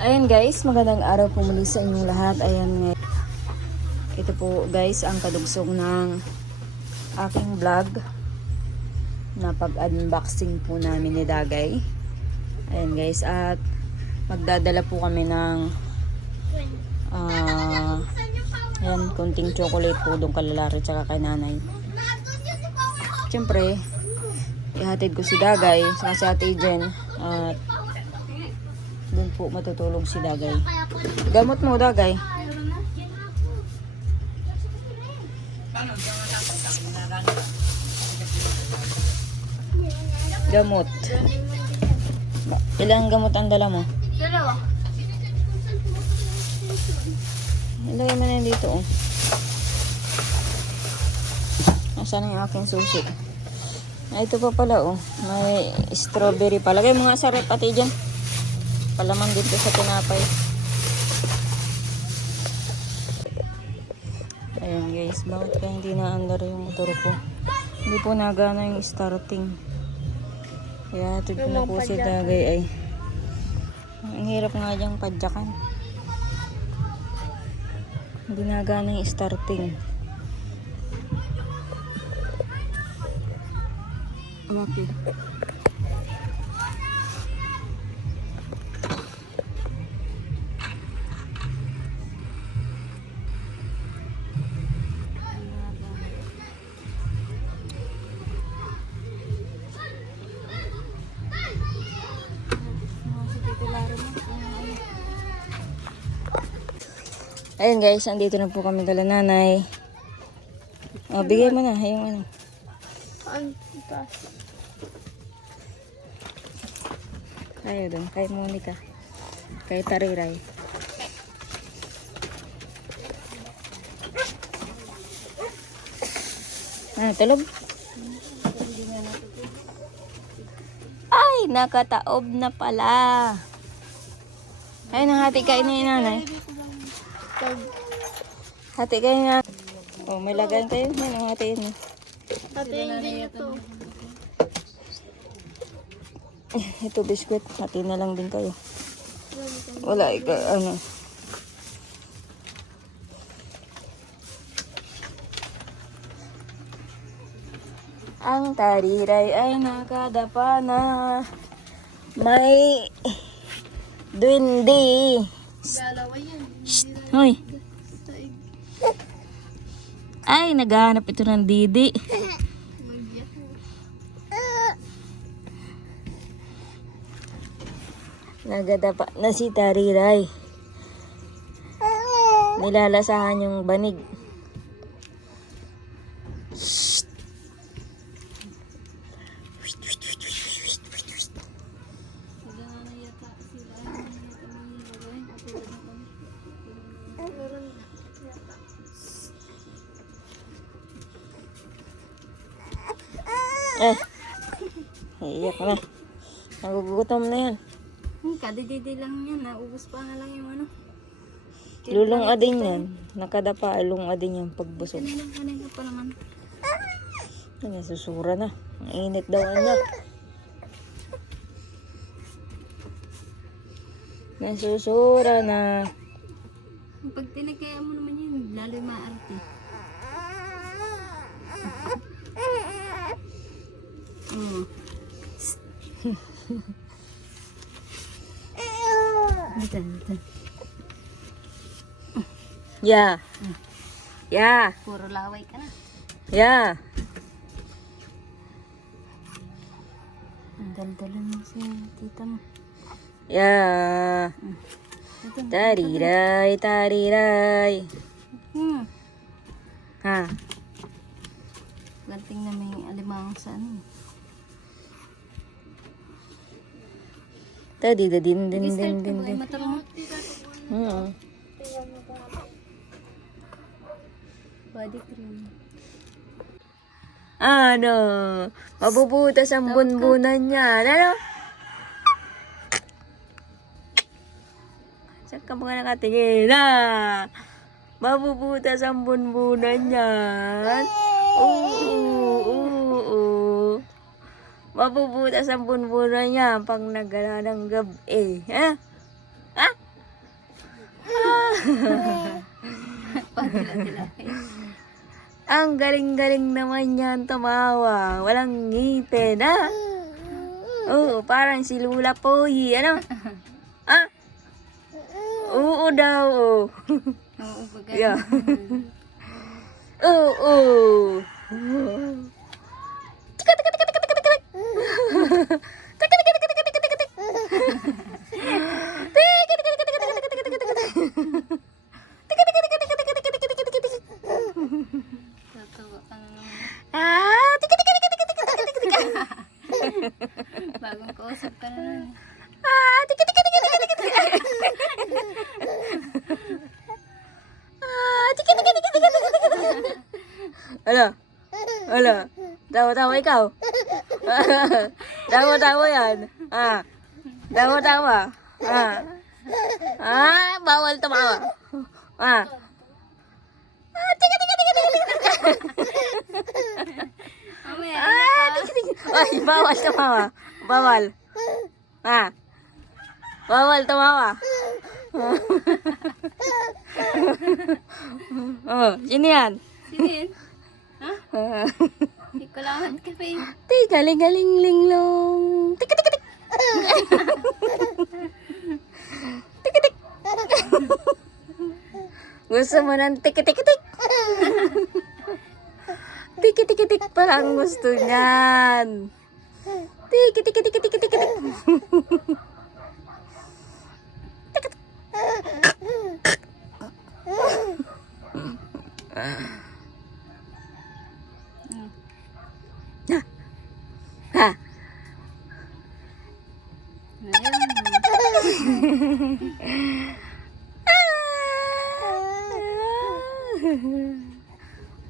Ayan guys, magandang araw po muli sa inyong lahat. Ayan, ito po guys ang kadugsong ng aking vlog na pag-unboxing po namin ni Dagay. Ayan guys, at magdadala po kami ng ayan, kunting chocolate po doon kalalari tsaka kay nanay. Siyempre, ihatid ko si Dagay saka si Ate Jen at doon po matutulog si Dagay. Gamot mo, Dagay. Gamot. Ilang gamot ang dala mo? Dalawa. Ilagay mo na yan dito, oh. Nasaan yung aking susi? Ito pa pala, oh. May strawberry pa. Lagay mo nga sa rep, Ate Jen. Palaman dito sa tinapay. Ayan guys, bakit kaya hindi naandar yung motor ko? Hindi po nagana yung starting. Kaya hatid ko na po si Dagay ay. Ang hirap nga diyang padyakan. Hindi nagana yung starting. Okay. Ayun guys, andito na po kami kala nanay. Oh, bigay mo na yung ano. Kayo doon, kay Monica. Kay Tariray. Tulog? Ay, nakataob na pala. Ayun, hati kain na yung nanay. Hati kayo na. Oh, may lagan kayo. Yan ang hatiin mo. Hatiin din ito. Ito biskwit. Hati na lang din kayo. Wala ano. Ang tariray ay nakadapa na. May duwende. Dalawa yan. Hoy. Ay, naghahanap ito ng didi. Nagadapa na si Tariray. Nilalasahan yung banig. Iyak na. Nagugutom na yan. Kadididi lang yan. Naubos pa nga lang yung ano. Lulong adin yan. Nakadapa, lulong adin yan pagbusog. Kanina pa naman. Nasusura na. Ang init daw niya. Nasusura na. Pag tinagkaya mo naman yun, lalo yung maarte. Dito. Yeah. Yeah. Puro laway ka na. Yeah. Ang dal-dalan mo si tita mo. Yeah. Tariray, tariray. Ha. Ganting na may alimang sa ano. Tadi din. Matarong. Body cream. Ano? Mabubutas ang bunbunan niya. Ano? Saan ka mga nakatingin? Mabubutas ang bunbunan niyan. Mabubutas ang bunbunan niya pag nagala ng gabi. Ha? Ha? Ang galing-galing naman yan tumawa. Walang ngipin, ha? Oo, parang si Lula Poy. Ano? Ah? Oo daw, oh. Oo, bagay. Yeah. Oo. Tika, tika, tika, tika, tika, tika. Tika, tika, tika, tika, tika, tika, tika. Tika, tika, tika, tika, tika, tika, tika, tika. Tika, tika, tika, tika, tika, tika, tika, tika. Tatawa ka na naman. Ah, tika, tika, tika, tika, tika, tika, tika, tika. Bagong kausap ka na naman. Ah, tika, tika, tika, tika, tika, tika. Ah, tika, tika, tika, tika, tika, tika. Ano? Ano? Tawa-tawa ikaw? Tawa-tawa yan. Ah. Tawa-tawa. Ah. Ah, bawal tumawa. Ah. Ah, tika, tika, tika, tika, tika, tika. Mamaya, Ah, tika, tika. Ay, bawal tumawa. Bawal. Ah. Bawal tumawa. Oh, sino yan? sino yun? Ha? Ah. Hindi ko lang kape. Tika, galing linglong. Tika, tika, tika. Tika, tik. Gusto mo ng tika, tika, tik. Tika, tika, tik pala ang gusto niyan. Tika, tika, tika, tika, tika, tik. Tika, tik. Ha.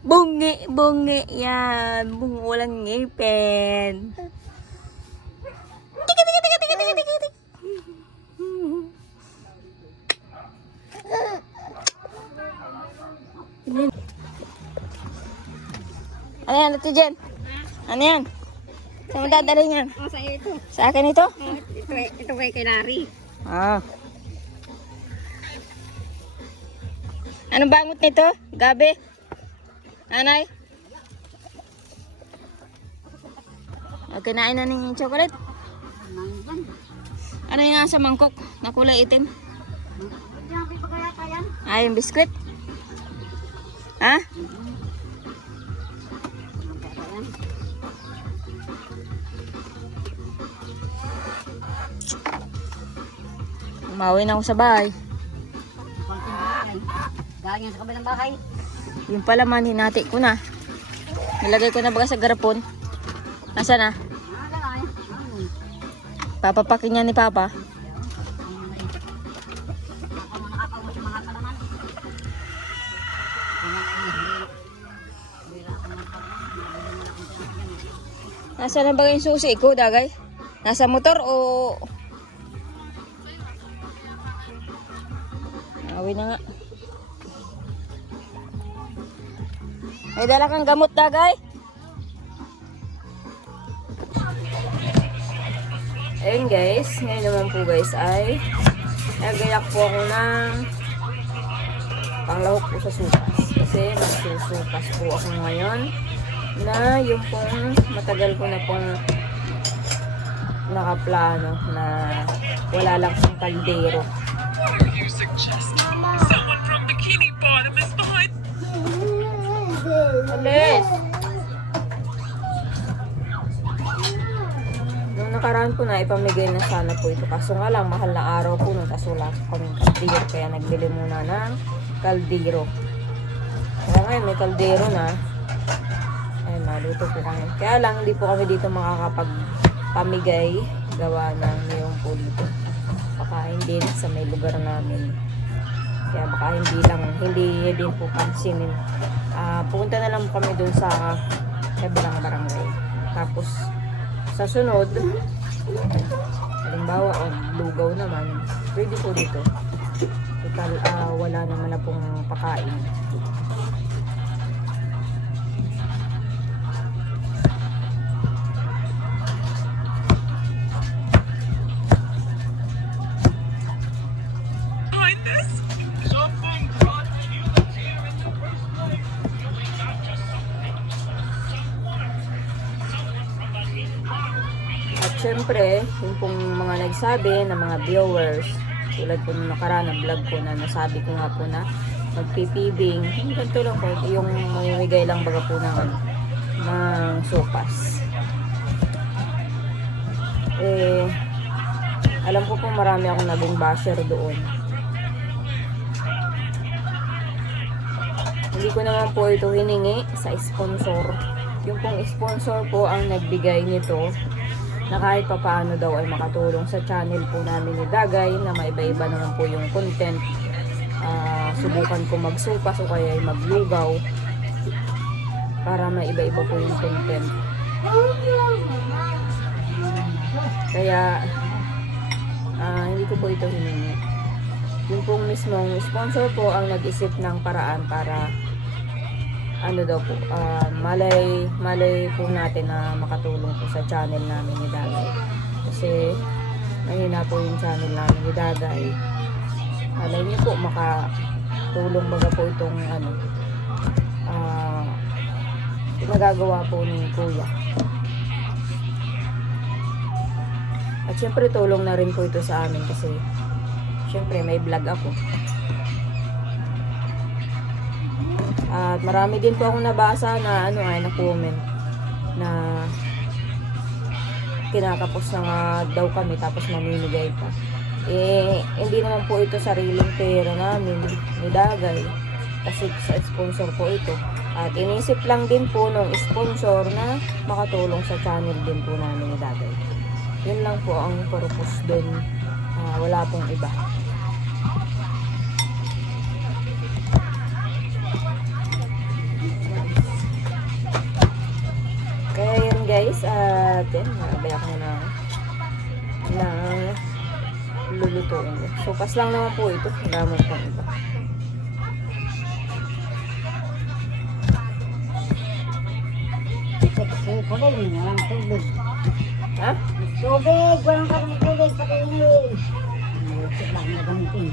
Bungi, bungi yan. Bungi walang ngipin. Tika, tika, tika, tika, tika, tika, tika. Ano yan, Ate Jen? Ano yan? Saan mo dadalhin yan? Oh, sa'yo ito. Sa akin ito? Ito kay Larry. Ah. Anong bangot nito? Gabi? Anay? Okay, nain na ng chocolate. Ano yung nasa mangkok na kulay itim? Ah, yung biskwit? Ha? Umawi na ako sa bahay. Galing sa kabilang bahay. Yung pala man, hinati ko na. Nilagay ko na baga sa garapon. Nasa na? Papapakin niya ni Papa. Nasa na ba yung susi ko, Dagay? Nasa motor o... Awi na nga. May dala kang gamot, Dagay? Ayun guys, ngayon naman po guys ay nagayak po ako ng panglahok po sa supas. Kasi magsusupas po ako ngayon na yung pong matagal ko na pong nakaplano na wala lang pong kaldero. Alis! Nung nakaraan po na ipamigay na sana po ito. Kaso nga lang, mahal na araw po nung kaso wala po kaming kaldero. Kaya nagbili muna ng kaldero. Kaya ngayon may kaldero na. Ay, maluto po kami. Kaya lang, hindi po kami dito makakapagpamigay. Gawa ng mayroon po dito. Pakain din sa may lugar namin. Kaya baka hindi din po pansinin. Pupunta na lang kami dun sa kabilang barangay. Tapos, sa sunod, halimbawa, lugaw naman, pwede po dito. Total, wala naman na pong pakain. syempre, yung pong mga nagsabi na mga viewers, tulad po nung nakaraan na vlog ko na nasabi ko nga po na magpipibing, yung ganito lang po, yung mamimigay lang baga po ng sopas. Alam ko po marami akong naging basher doon. Hindi ko naman po ito hiningi sa sponsor. Yung pong sponsor po ang nagbigay nito na kahit papaano daw ay makatulong sa channel po namin ni Dagay na maiba-iba naman po yung content. Subukan ko magsupas o kaya ay maglugaw para maiba-iba po yung content. Kaya hindi ko po ito hiningi. Yung pong mismong sponsor po ang nag-isip ng paraan para ano daw po, malay po natin na makatulong po sa channel namin ni Dagay. Kasi mahina po yung channel namin ni Dagay. Alay niyo po makatulong baga po itong nagagawa po ni Kuya. At syempre tulong na rin po ito sa amin kasi syempre may vlog ako. At marami din po akong nabasa na na comment na kinakapos na nga daw kami tapos mamimigay pa. Hindi naman po ito sariling pera namin ni Dagay kasi sa sponsor po ito. At inisip lang din po ng sponsor na makatulong sa channel din po namin ni Dagay. Yun lang po ang purpose doon. Wala pong iba. Kaya yun guys, at yan, nabaya ko na lulutuin. So, pas lang naman po ito. Wala mo pong iba. Walang tubig. Ha? Tubig! Walang karang tubig sa kainin. Malusot lang na gamitin.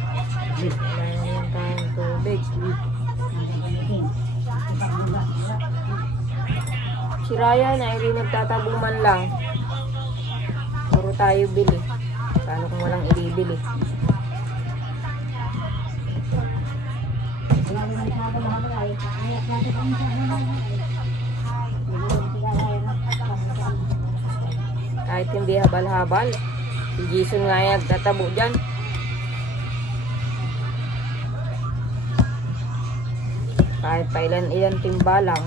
Wala naman tayong tubig. Si Ryan ay hindi nagtatabuman lang. Puro tayo bili. Paano kung walang ibibili? Kahit hindi habal-habal. Si Jason nga ay nagtatabo dyan. Kahit pa ilan timba lang.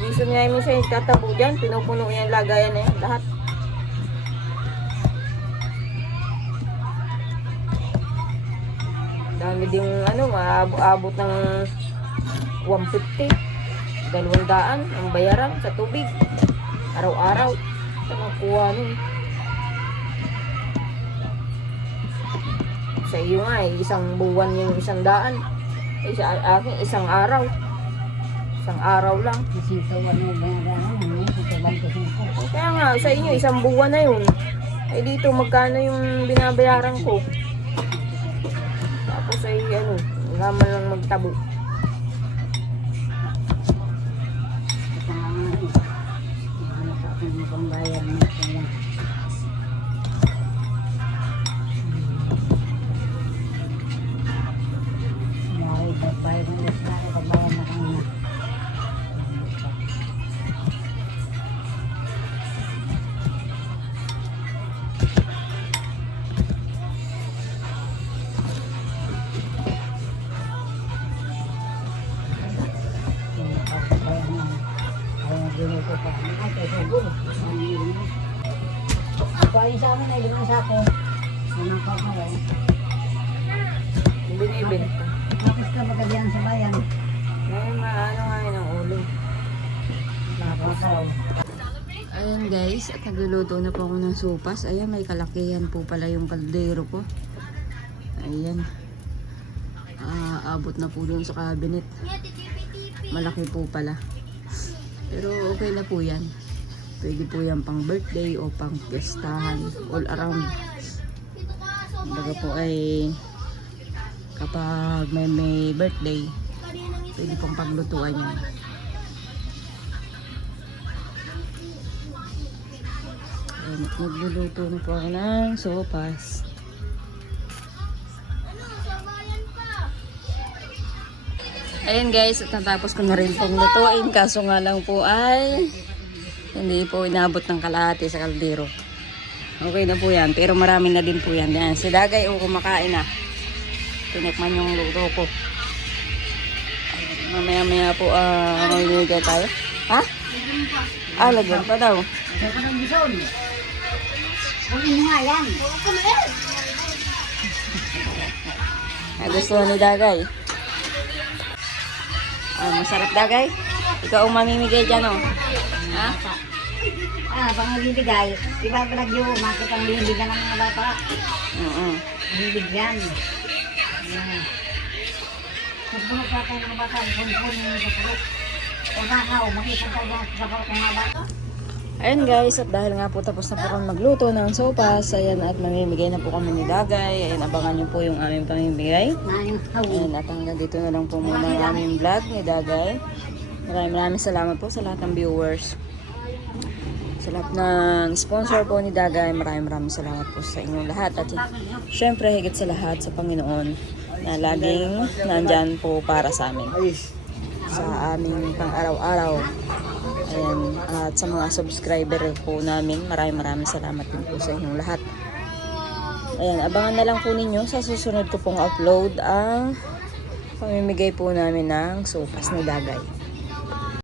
Jason nga ay minsan nagtatabo dyan. Pinupuno niya yung lagayan na yan. Lahat. Dami ding maabot ng 150, 200 ang bayaran sa tubig araw-araw. Saan ang kuha nun? Sa iyo nga isang buwan yung 100. Sa akin isang araw lang. Kaya nga sa inyo isang buwan na yun. Dito magkano yung binabayaran ko? Tapos ay naman lang magtabo. Kuhain sa amin ay 5 sako. Unang pagkakas. Binibenta. Tapos ka magkabihan sa bayan. Ngayon maano nga yun ang ulo. Nakakasaw. Ayan guys, at nagluluto na po ako ng sopas. Ayan, may kalakihan po pala yung kaldero ko. Ayan. Abot na po dun sa cabinet. Malaki po pala. Pero okay na po yan. Pwede po yan pang birthday o pang piyestahan. All around. Baga po ay kapag may birthday, Pwede pong paglutuan yan. Ayan, nagluluto na po ako ng sopas. Ayan guys, at natapos ko na rin pong lutuin. Kaso nga lang po ay hindi po inabot ng kalahati sa kaldero. Okay na po yan, pero marami na din po yan. Yan. Si Dagay o kumakain na. Tinikman yung luto ko. Mamaya-maya po mamimigay tayo. Ha? Lagyan pa daw. Huwag ka ng bison. Huwag mo nga yan. Gusto ni Dagay. Masarap Dagay. Ikaw ang mamimigay dyan, oh. Ha? Pang bibigay, ibabalag yung umakit ang bibigyan ng mga bata. Bibigyan. Pagbunog pa tayo ng bata, punpunin mo sa pulot. O nakaw, makita tayo sa pulot ng mga bata. Ayan guys, at dahil nga po tapos na po kami magluto ng sopas, ayan, at mamimigay na po kami ni Dagay. Ayan, abangan niyo po yung aming pamimigay. Ayan, at hanggang dito na lang po muna ang aming vlog ni Dagay. Maraming salamat po sa lahat ng viewers. Sa lahat ng sponsor po ni Dagay, maraming salamat po sa inyong lahat. At syempre, higit sa lahat sa Panginoon na laging nandyan po para sa amin. Sa aming pang-araw-araw. Ayan, at sa mga subscriber po namin, maraming salamat din po sa inyong lahat. Ayan, abangan na lang po ninyo sa susunod ko pong upload ang pamimigay po namin ng sopas ni Dagay.